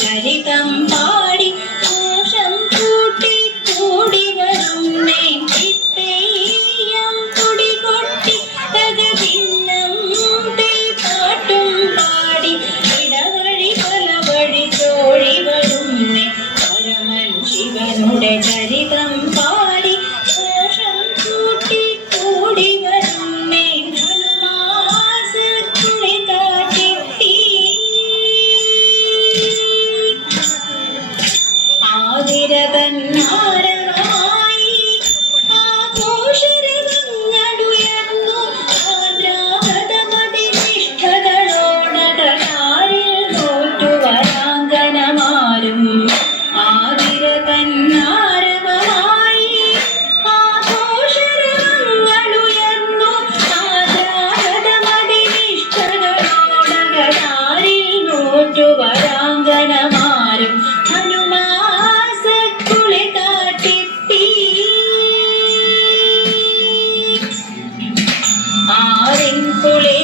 చరితం పా Fully.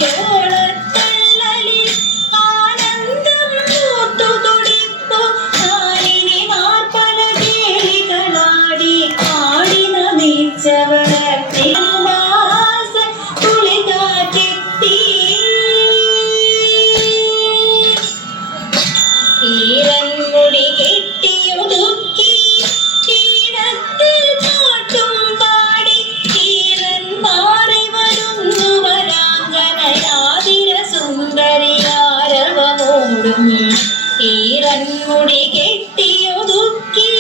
പാടും ഈറൻമുടി കെട്ടിയൊതുക്കി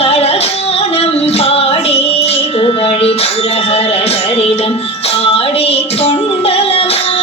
കളഗാനം പാടി സുന്ദരി പുരഹര ഹരിതം പാടി കൊണ്ടലമാ